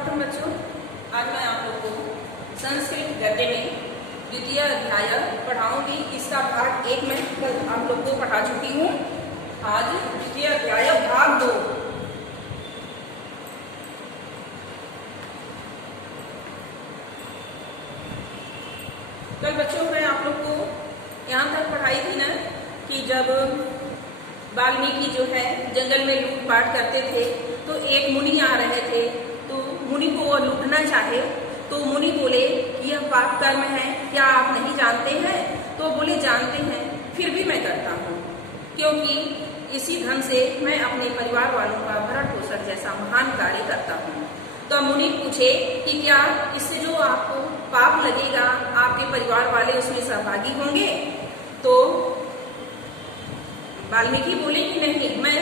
सर्वप्रथम बच्चों, आज मैं आप लोग को संस्कृत गद्य में द्वितीय अध्याय पढ़ाऊंगी। इसका भाग 1 में कल आप लोग को पढ़ा चुकी हूँ। आज द्वितीय अध्याय भाग 2। कल बच्चों मैं आप लोग को यहाँ तक पढ़ाई थी ना कि जब वाल्मीकि जो है जंगल में लूटपाट करते थे तो एक मुनि आ रहे थे, तो मुनि को वो लूटना चाहे तो मुनि बोले कि यह पाप कर्म है, क्या आप नहीं जानते हैं? तो बोले जानते हैं, फिर भी मैं करता हूँ, क्योंकि इसी धन से मैं अपने परिवार वालों का भरण पोषण जैसा महान कार्य करता हूँ। तो मुनि पूछे कि क्या इससे जो आपको पाप लगेगा आपके परिवार वाले उसमें सहभागी होंगे? तो वाल्मीकि बोले कि नहीं, मैं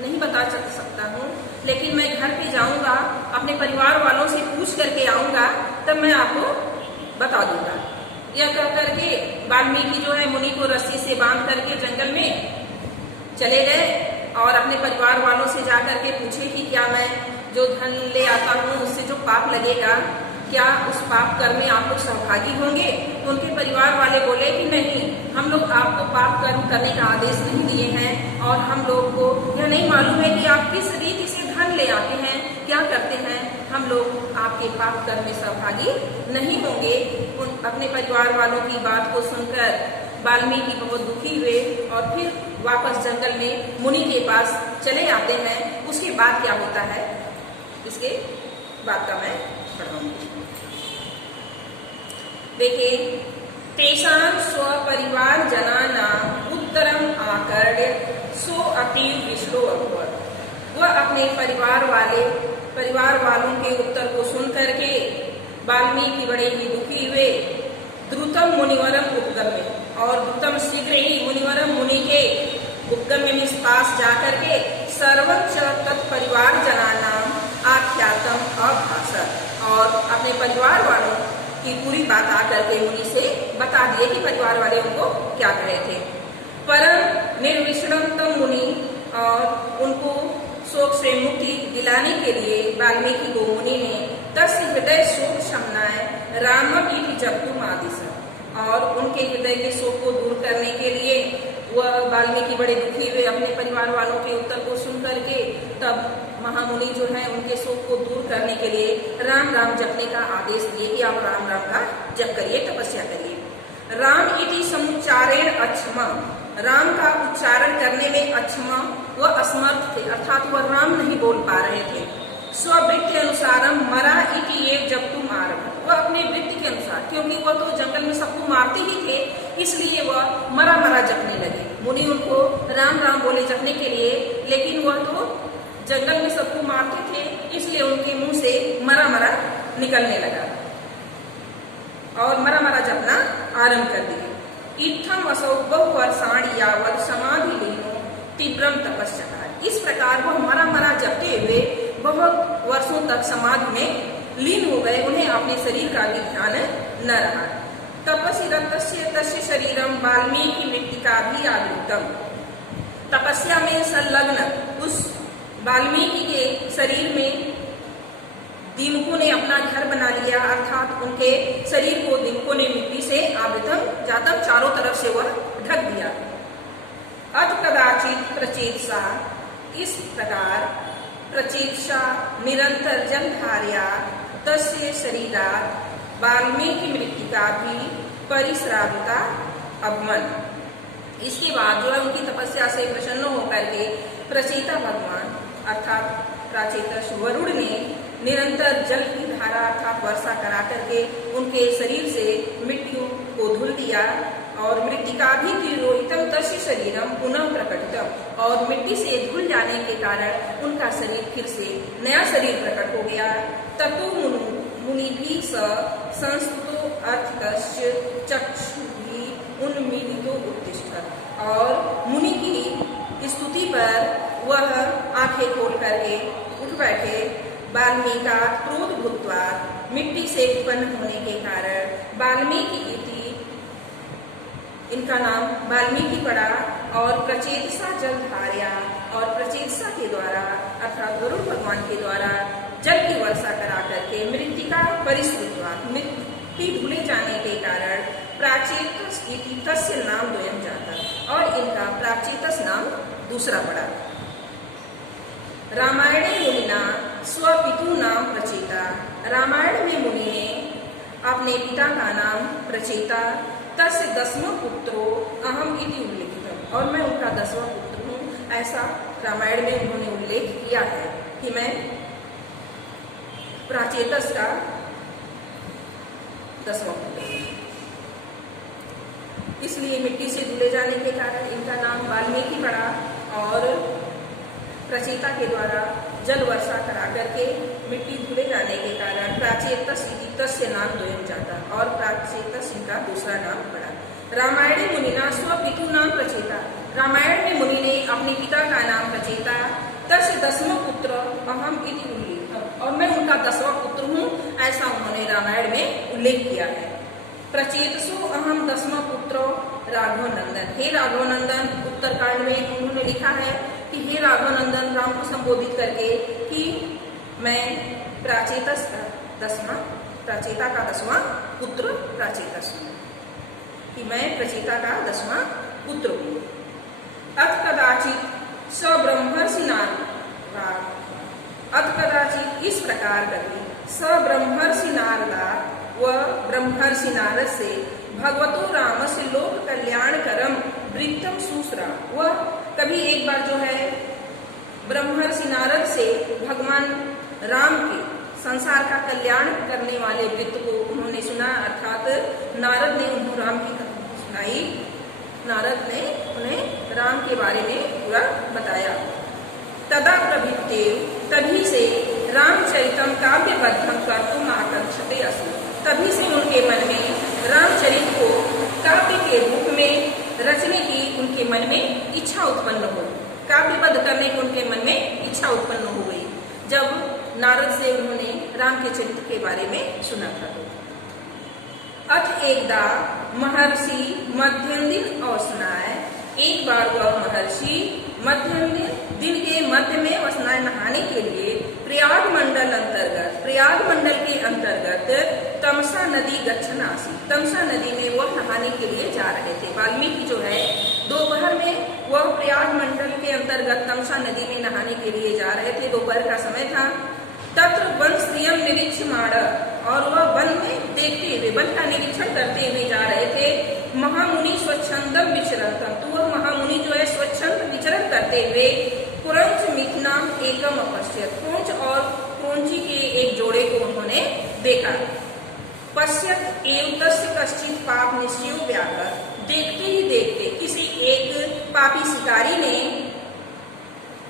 नहीं बता सकता हूँ, लेकिन मैं घर पे जाऊंगा, अपने परिवार वालों से पूछ करके आऊंगा, तब मैं आपको बता दूंगा। यह कह करके वाल्मीकि जो है मुनि को रस्सी से बांध करके जंगल में चले गए और अपने परिवार वालों से जा करके पूछे कि क्या मैं जो धन ले आता हूँ उससे जो पाप लगेगा, क्या उस पाप कर्म में आप लोग सहभागी होंगे? तो उनके परिवार वाले बोले कि नहीं, हम लोग आपको पाप कर्म करने का आदेश नहीं दिए हैं और हम लोग को यह नहीं मालूम है कि आप किस रीति से धन ले आते हैं, क्या करते हैं। हम लोग आपके पाप कर्म में सहभागी नहीं होंगे। अपने परिवार वालों की बात को सुनकर वाल्मीकि बहुत दुखी हुए और फिर वापस जंगल में मुनि के पास चले आते हैं। उसके बाद क्या होता है इसके बाद का मैं पढ़ाऊंगी। देखिए, तेषां स्वपरिवार जनानां उत्तरम आकर्ण्य सो अतीव विष्णु अभवत्। वह अपने परिवार वालों के उत्तर को सुन करके वाल्मीकि बड़े ही दुखी हुए। द्रुतम मुनिवरम उपगम्य, और द्रुतम शीघ्र ही मुनिवरम मुनि के उपगम्य में पास जाकर के सर्वच्च तत्परिवार जनानां आख्यातम अभाषत, और अपने परिवार वालों की पूरी बात आकर के मुनि से बता दिए कि परिवार वाले उनको क्या कहे थे। परम निर्विषणम तम मुनि, और उनको शोक से मुक्ति दिलाने के लिए वाल्मीकि को मुनि ने तस्य हृदय शोक शमनाय रामम इति जप्तुम आदिश, और उनके हृदय के शोक को दूर करने के लिए वह वाल्मीकि बड़े दुखी हुए अपने परिवार वालों के उत्तर को सुन करके तब महामुनि जो है उनके शोक को दूर करने के लिए राम राम जपने का आदेश दिए कि आप राम राम का जप करिए, तपस्या करिए। राम इति समुच्चारेण अक्षमा, राम का उच्चारण करने में अक्षमा वह असमर्थ थे, अर्थात वह राम नहीं बोल पा रहे थे। स्ववृत्ति अनुसारम मरा इति एक जप्तुम आरभ, वह अपने वृत्ति के अनुसार, क्योंकि वह तो जंगल में सबको मारते ही थे, इसलिए वह मरा मरा जपने लगे। मुनि उनको राम राम बोले जपने के लिए, लेकिन वह तो जंगल में सबको मारते थे, इसलिए उनके मुंह से मरा मरा निकलने लगा और मरा मरा जपना आरंभ कर दिए। इत्थम असौ बहुवर्षाणि यावत् समाधि लीनो तीव्रम तपस्या, इस प्रकार वह मरा मरा जपते हुए बहुत वर्षों तक समाधि में लीन हो गए, उन्हें अपने शरीर का भी ध्यान न रहा। तपसि रतस्य तस्य शरीरम वाल्मीकि मृत्तिका भी आवृतम, तपस्या में संलग्न उस वाल्मीकि के शरीर में दीमकों ने अपना घर बना लिया, अर्थात उनके शरीर को दीमकों ने मिट्टी से आवृतम जातक चारों तरफ से वह ढक दिया। अत कदाचित प्रचेतसा, इस प्रकार प्रचेतसा निरंतर जलधार्या तस्य शरीरात् वाल्मीकि मृत्तिका भी परिश्राविता अभवन। इसके बाद जो है उनकी तपस्या से प्रसन्न होकर के प्रचेता भगवान अर्थात प्राचेतस वरुण ने निरंतर जल की धारा अर्थात वर्षा करा करके उनके शरीर से मिट्टियों को धुल दिया, और मृत्तिका भी तिरोहितम तस्य शरीरम पुनः प्रकटितम, और मिट्टी से धुल जाने के कारण उनका शरीर फिर से नया शरीर प्रकट हो गया। ततो मुनि भी संस्तुतो अर्थिकस्य चक्षुभि उन्मीलितो उत्तिष्ठत्, और मुनि की स्तुति पर वह आंखें खोल करके उठ बैठे। वाल्मीका क्रोध भूत्वा, मिट्टी से उत्पन्न होने के कारण वाल्मीकि इति इनका नाम वाल्मीकि पड़ा, और प्रचेतसा जलधार्या, और प्रचेतसा के द्वारा अर्थात वरुण भगवान के द्वारा जल की वर्षा करा परिश्रुत्वा, मिट्टी धुले जाने के कारण प्राचेतस इति तस्य नाम द्वयम जाता, और इनका प्राचेतस नाम दूसरा पड़ा। रामायणे मुनिना स्वपितु नाम प्रचेता, रामायण में मुनि ने अपने पिता का नाम प्रचेता। तस्य 10वां पुत्रो अहम इति उल्लेखितम, और मैं उनका 10वां पुत्र हूँ, ऐसा रामायण में उन्होंने उल्लेख किया है कि मैं प्राचेतस का 10वां पुत्र हूँ। इसलिए मिट्टी से धुले जाने के कारण इनका नाम वाल्मीकि पड़ा, और प्रचेता के द्वारा जल वर्षा करा करके मिट्टी धुले जाने के कारण प्राचेतस इति तस्य नाम द्वयम जाता, और प्राचेतस इनका दूसरा नाम पड़ा। रामायणे मुनिना स्वपितु नाम प्रचेता, रामायण में मुनि ने अपने पिता का नाम प्रचेता। तस्य 10वां पुत्र अहम इति उल्लेख, और मैं उनका 10वां पुत्र हूँ, ऐसा उन्होंने रामायण में उल्लेख किया है। प्रचेतसो अहम 10वां पुत्र राघव नंदन, हे राघव नंदन, उत्तरकांड में उन्होंने लिखा है कि हे राघव नंदन, राम को संबोधित करके कि मैं प्राचेतस का 10वां, प्राचेता का 10वां पुत्र प्राचेतस हूँ, कि मैं प्रचेता का 10वां पुत्र हूँ। अथ कदाचित स ब्रह्मर्षि नारदा, अथ कदाचित इस प्रकार करके स ब्रह्मर्षि नारदा, व ब्रह्मर्षि नारद से भगवतो राम से लोक कल्याण करम वृत्तम सूसरा, वह कभी एक बार जो है ब्रह्मर्षि नारद से भगवान राम के संसार का कल्याण करने वाले वृत्त को उन्होंने सुना, अर्थात नारद ने उन्हें राम की कथा सुनाई, नारद ने उन्हें राम के बारे में पूरा बताया। तदा प्रभृते, तभी से रामचरितम काव्यबद्धम कर्तुम आकांक्षते अस्मि, तभी से उनके मन में रामचरित को काव्य के रूप में रचने की उनके मन में इच्छा उत्पन्न हो, काव्यबद्ध करने की उनके मन में इच्छा उत्पन्न हो गई, जब नारद से उन्होंने राम के चरित्र के बारे में सुना था। अथ एकदा महर्षि मध्यम दिन अवसनाय, एक बार वह महर्षि मध्यम दिन के मध्य में वसनाय नहाने के लिए प्रयाग मंडल के अंतर्गत तमसा नदी गच्छन आसी, तमसा नदी में वह नहाने के लिए जा रहे थे। वाल्मीकि जो है दोपहर में वह प्रयाग मंडल के अंतर्गत तमसा नदी में नहाने के लिए जा रहे थे, दोपहर का समय था। तत्र वन स्त्रियम निरीक्षमाण, और वह वन में देखते हुए, वन का निरीक्षण करते हुए जा रहे थे। महामुनि स्वच्छंदम विचरतम, तो वह महामुनि जो है स्वच्छंद विचरण करते हुए पुरंच मिथुनाम एकम अपश्यत, पुंच और पुंची के एक जोड़े को उन्होंने देखा। पश्यत एव तस्य कश्चित पाप निश्चयो व्याकर, देखते ही देखते किसी एक पापी शिकारी ने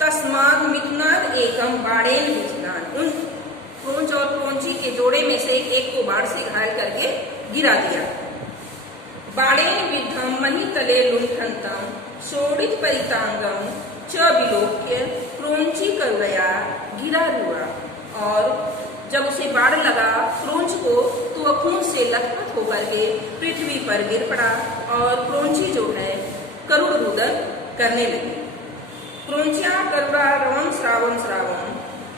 तस्माद मिथुनाद एकम बाणेन विचनान, उन पुंच और पुंची के जोड़े में से एक को बाढ़ से घायल करके गिरा दिया। बाणेन विद्धम महीतले लुंठन्तम शोणित परितांगम च विलोक्य क्रोंची करुणया गिरा रुआ, और जब उसे बाढ़ लगा क्रोंच को, तो वह खून से लथपथ होकर के पृथ्वी पर गिर पड़ा, और क्रोंची जो है करुण रुदन करने लगी। क्रोंचिया करुणा रवम श्रावम श्रावम,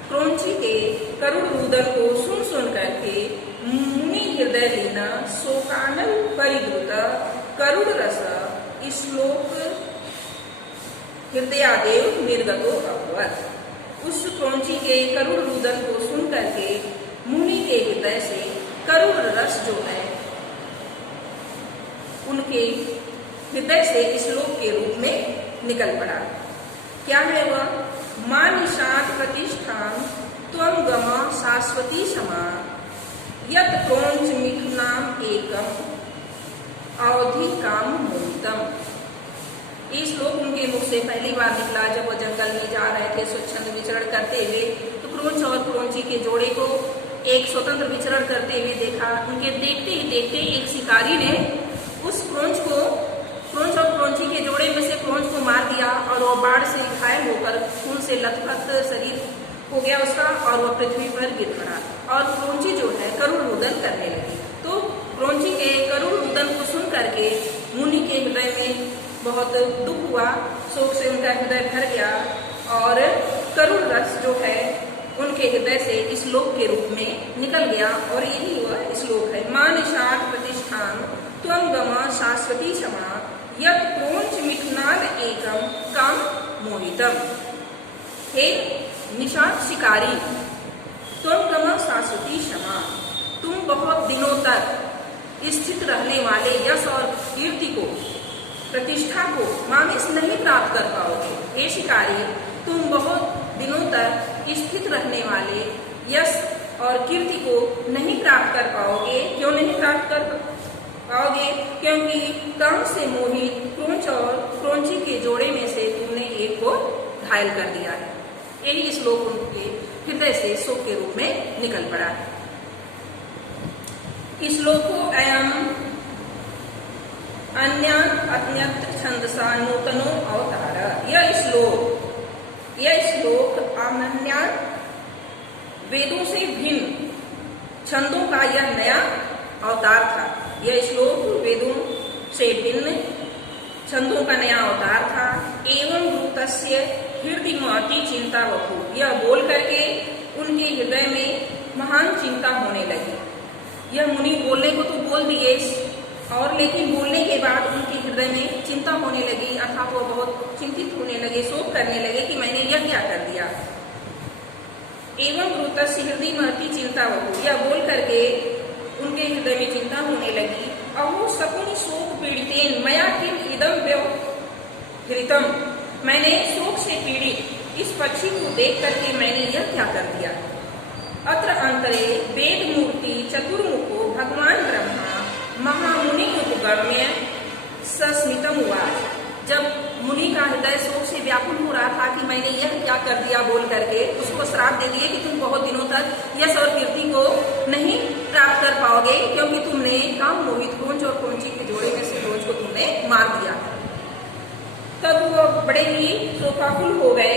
क्रोंची के करुण रुदन को सुन सुन करके मुनि हृदय लीना शोकानल परिद्रुत करुण रस श्लोक हृदयादेव निर्गतो अभवत्। उस क्रोंची के करुण रुदन को सुन करके मुनि के हृदय से करुण रस जो है उनके हृदय से श्लोक के रूप में निकल पड़ा। क्या है वह? मां निषाद प्रतिष्ठान त्वं गमा शाश्वती समा, यत क्रोंच मिथुनाम एकम अवधि काम मूलतम। ये श्लोक उनके मुख से पहली बार निकला जब वो जंगल में जा रहे थे स्वच्छंद विचरण करते हुए, तो क्रोंच और क्रोंची के जोड़े को एक स्वतंत्र विचरण करते हुए देखा। उनके देखते ही देखते एक शिकारी ने उस क्रोंच और क्रोंची के जोड़े में से क्रोंच को मार दिया, और वो बाढ़ से घायल होकर खून से लथपथ शरीर हो गया उसका, और वह पृथ्वी पर गिर पड़ा, और क्रोंची जो है करुण रुदन करने लगी। तो क्रोंची के करुण रुदन को सुन करके मुनि के हृदय में बहुत दुख हुआ, शोक से उनका हृदय भर गया, और करुण रस जो है उनके हृदय से श्लोक के रूप में निकल गया और यही वह श्लोक है। मां निषाद प्रतिष्ठान त्वं गम शाश्वती क्षमा यत् क्रोंच मिथुनाद एकम काम मोहितम। हे निषाद शिकारी, त्वं गम शाश्वती क्षमा, तुम बहुत दिनों तक स्थित रहने वाले यश और कीर्ति को, प्रतिष्ठा को मामिस नहीं प्राप्त कर पाओगे। हे शिकारी, तुम बहुत दिनों तक स्थित रहने वाले यश और कीर्ति को नहीं प्राप्त कर पाओगे। क्यों नहीं प्राप्त कर पाओगे? क्योंकि काम से मोहित क्रोंच और क्रोंची के जोड़े में से तुमने एक को घायल कर दिया है। यही श्लोक उनके हृदय से शोक के रूप में निकल पड़ा है। श्लोको अयम अन्य अन्यत्र छंदसा नूतनो अवतार। यह श्लोक अनन्य वेदों से भिन्न छंदों का यह नया अवतार था। यह श्लोक वेदों से भिन्न छंदों का नया अवतार था। एवं भूतस्य हृदय महती चिंता बभू। यह बोल करके उनके हृदय में महान चिंता होने लगी। यह मुनि बोलने को तो बोल दिए और लेकिन बोलने के बाद उनके हृदय में चिंता होने लगी, अर्थात वो बहुत चिंतित होने लगे, शोक करने लगे कि मैंने यह क्या कर दिया। एवं भूतस्य हृदय महती चिंता बभू। यह बोल करके उनके हृदय में चिंता होने लगी। अहो शकुनि शोक पीड़ितेन मया किम इदम व्यवहृतम। मैंने शोक से पीड़ित इस पक्षी को देख करके मैंने यह क्या कर दिया। अत्र अंतरे वेद मूर्ति चतुर्मुखो भगवान ब्रह्मा महामुनि उपगम्य सस्मितम उवाच। जब मुनि का हृदय शोक से व्याकुल हो रहा था कि मैंने यह क्या कर दिया बोल करके, उसको श्राप दे दिए कि तुम बहुत दिनों तक यश और कीर्ति को नहीं प्राप्त कर पाओगे, क्योंकि तुमने काम मोहित क्रोंच और क्रोंची के जोड़े में से क्रोंच को तुमने मार दिया। तब वो बड़े ही शोकाकुल हो गए,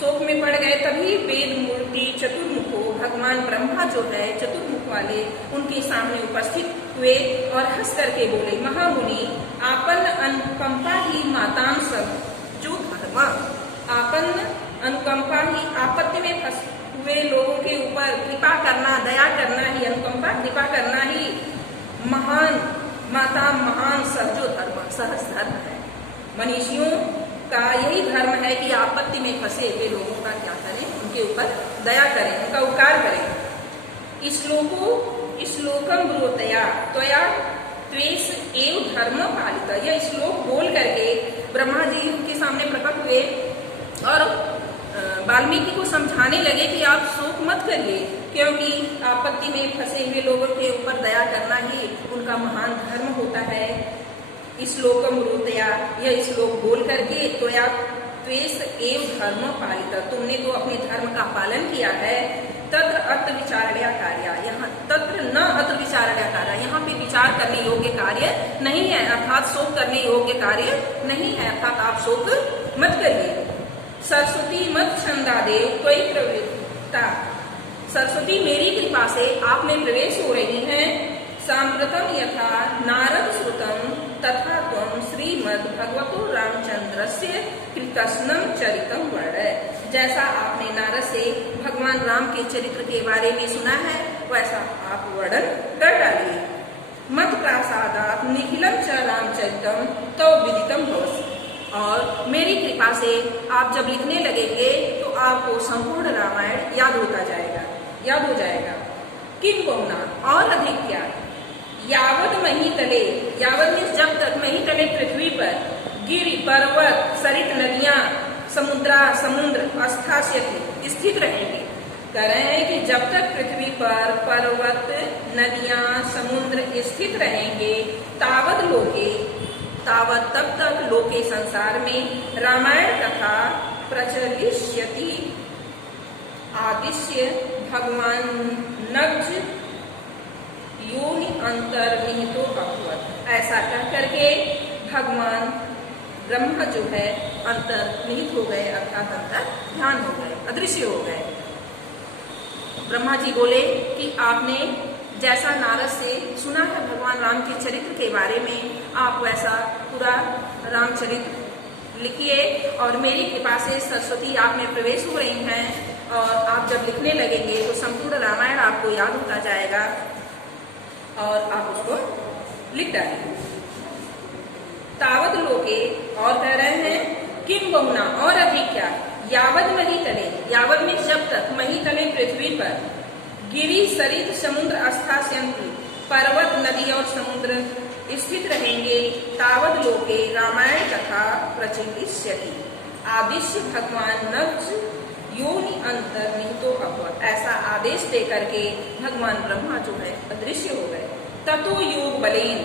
शोक में पड़ गए। तभी वेद मूर्ति चतुर्मुखो भगवान ब्रह्मा जो है चतुर्मुख वाले उनके सामने उपस्थित हुए और हंस करके बोले, महामुनि आपन अनुकंपा ही माताम सब जो धर्म। आपन अनुकंपा ही आपत्ति में फंसे हुए लोगों के ऊपर कृपा करना, दया करना ही, अनुकंपा कृपा करना ही महान माता महान सब जो धर्म सहज धर्म है। मनीषियों का यही धर्म है कि आपत्ति में फंसे हुए लोगों का क्या करें, उनके ऊपर दया करें, उनका उपकार करें। श्लोकम ब्रूतया त्वया त्वेष एव धर्म पालित। यह श्लोक बोल करके ब्रह्मा जी उनके सामने प्रकट हुए और वाल्मीकि को समझाने लगे कि आप शोक मत करिए, क्योंकि आपत्ति में फंसे हुए लोगों के ऊपर दया करना ही उनका महान धर्म होता है। श्लोकम ब्रूतया, यह श्लोक बोल करके त्वया त्वेष एव धर्म पालित, तुमने तो अपने धर्म का पालन किया है। तत्र अत्र विचारण्या कार्य, यहाँ तत्र न अत्र विचारण्या कार्य, यहाँ पे विचार करने योग्य कार्य नहीं है, अर्थात शोक करने योग्य कार्य नहीं है, अर्थात आप शोक मत करिए। सरस्वती मत छंदादे त्वयि प्रवृत्ता। सरस्वती मेरी कृपा से आप में प्रवेश हो रही हैं। सांप्रतम यथा नारद श्रुतम तथा त्वं श्रीमद् भगवतो रामचंद्रस्य कृतस्नं चरितम वर्ण। जैसा आपने नारद से भगवान राम के चरित्र के बारे में सुना है वैसा आप वर्णन कर डालिए। मत प्रासादात निखिलम च रामचरितम तो विदितम भवति। और मेरी कृपा से आप जब लिखने लगेंगे तो आपको संपूर्ण रामायण याद हो जाएगा। किम बहुना, और अधिक क्या, यावद महीतले, यावद मीन्स जब तक, महीतले पृथ्वी पर, गिरि पर्वत सरित नदियां समुद्र अस्थास्यति स्थित रहेंगे। कह रहे हैं कि जब तक पृथ्वी पर पर्वत नदियां समुद्र स्थित रहेंगे तावत तब तक लोके संसार में रामायण कथा प्रचलिष्यति। आदिश्य भगवान नब्ज योनि अंतर्निहितो अभवत्। ऐसा कह करके भगवान ब्रह्मा जो है अंतर्निहित हो गए, अर्थात अंतर ध्यान हो गए, अदृश्य हो गए। ब्रह्मा जी बोले कि आपने जैसा नारद से सुना है भगवान राम के चरित्र के बारे में, आप वैसा पूरा रामचरित्र लिखिए और मेरी कृपा से सरस्वती आप में प्रवेश हो रही हैं और आप जब लिखने लगेंगे तो संपूर्ण रामायण आपको याद होता जाएगा और आप उसको लिख डालेंगे। तावत लोके, और कह रहे हैं किम बहुना, और अधिक क्या, यावद महीतले, यावद में जब तक, महीतले पृथ्वी पर, गिरि सरित समुद्र अस्थास्यन्ति, पर्वत नदी और समुद्र स्थित रहेंगे, तावद लोके रामायण कथा प्रचलिष्यति, आदिश्य भगवान नज योनि अंतर्निहितो अभवत्, ऐसा आदेश देकर के भगवान ब्रह्मा जो है अदृश्य हो गए। ततो योग बलेन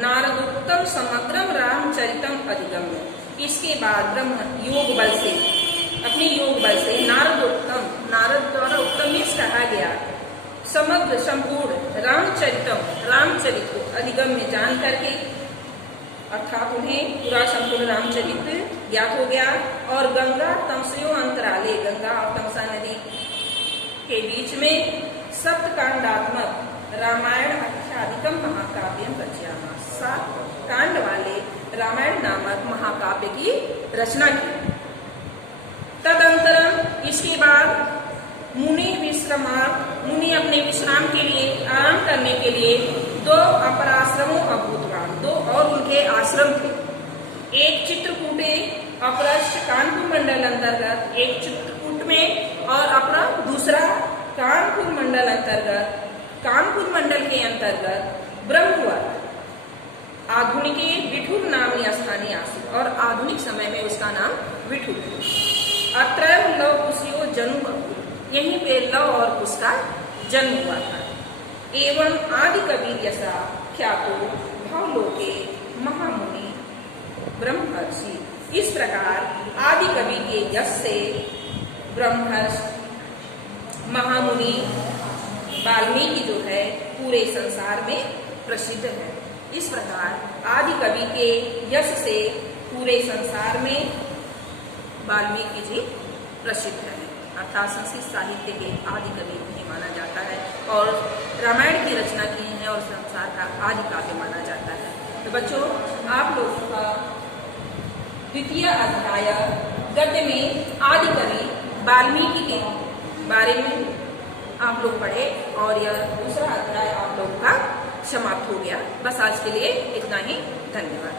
नारदोत्तम समग्रम रामचरितम अधिगम्य, इसके बाद ब्रह्म योग बल से, अपने योग बल से नारदोत्तम, नारद द्वारा उत्तम कहा गया, समग्र संपूर्ण रामचरितम, रामचरित को अधिगम्य जान करके, अर्थात उन्हें पूरा संपूर्ण रामचरित ज्ञात हो गया। और गंगा तमसयो अंतराले, गंगा और तमसा नदी के बीच में सप्तकांडात्मक रामायण आख्यादिकम महाकाव्यम रचयामा, 7 कांड वाले रामायण नामक महाकाव्य की रचना की। तदंतरम, इसके बाद मुनि विश्रामार्थ, मुनि अपने विश्राम के लिए, आराम करने के लिए 2 अपराश्रमों अभूतवान, 2 और उनके आश्रम थे। एक चित्रकूटे अपरश्च कानपुर मंडल अंतर्गत, एक चित्रकूट में और अपना दूसरा कानपुर मंडल अंतर्गत, कानपुर मंडल के अंतर्गत ब्रह्मवत आधुनिक विठुर नामी स्थानीय आसित, और आधुनिक समय में उसका नाम विठुर। अत्रैव लव कुशयो जन्म बहु, यहीं पे लव और कुश का जन्म हुआ था। एवं आदि कबीर यशा ख्यातो भावलोके महामुनि ब्रह्मर्षि, इस प्रकार आदि कवि के यश से ब्रह्मर्षि महामुनि वाल्मीकि जो है पूरे संसार में प्रसिद्ध है। इस प्रकार आदि कवि के यश से पूरे संसार में वाल्मीकि जी प्रसिद्ध है, अर्थात संस्कृत साहित्य के आदि कवि भी माना जाता है और रामायण की रचना की है और संसार का आदि काव्य माना जाता है। तो बच्चों, आप लोगों का द्वितीय अध्याय गद्य में आदि कवि वाल्मीकि के बारे में आप लोग पढ़े और यह दूसरा अध्याय आप लोगों का समाप्त हो गया। बस आज के लिए इतना ही, धन्यवाद।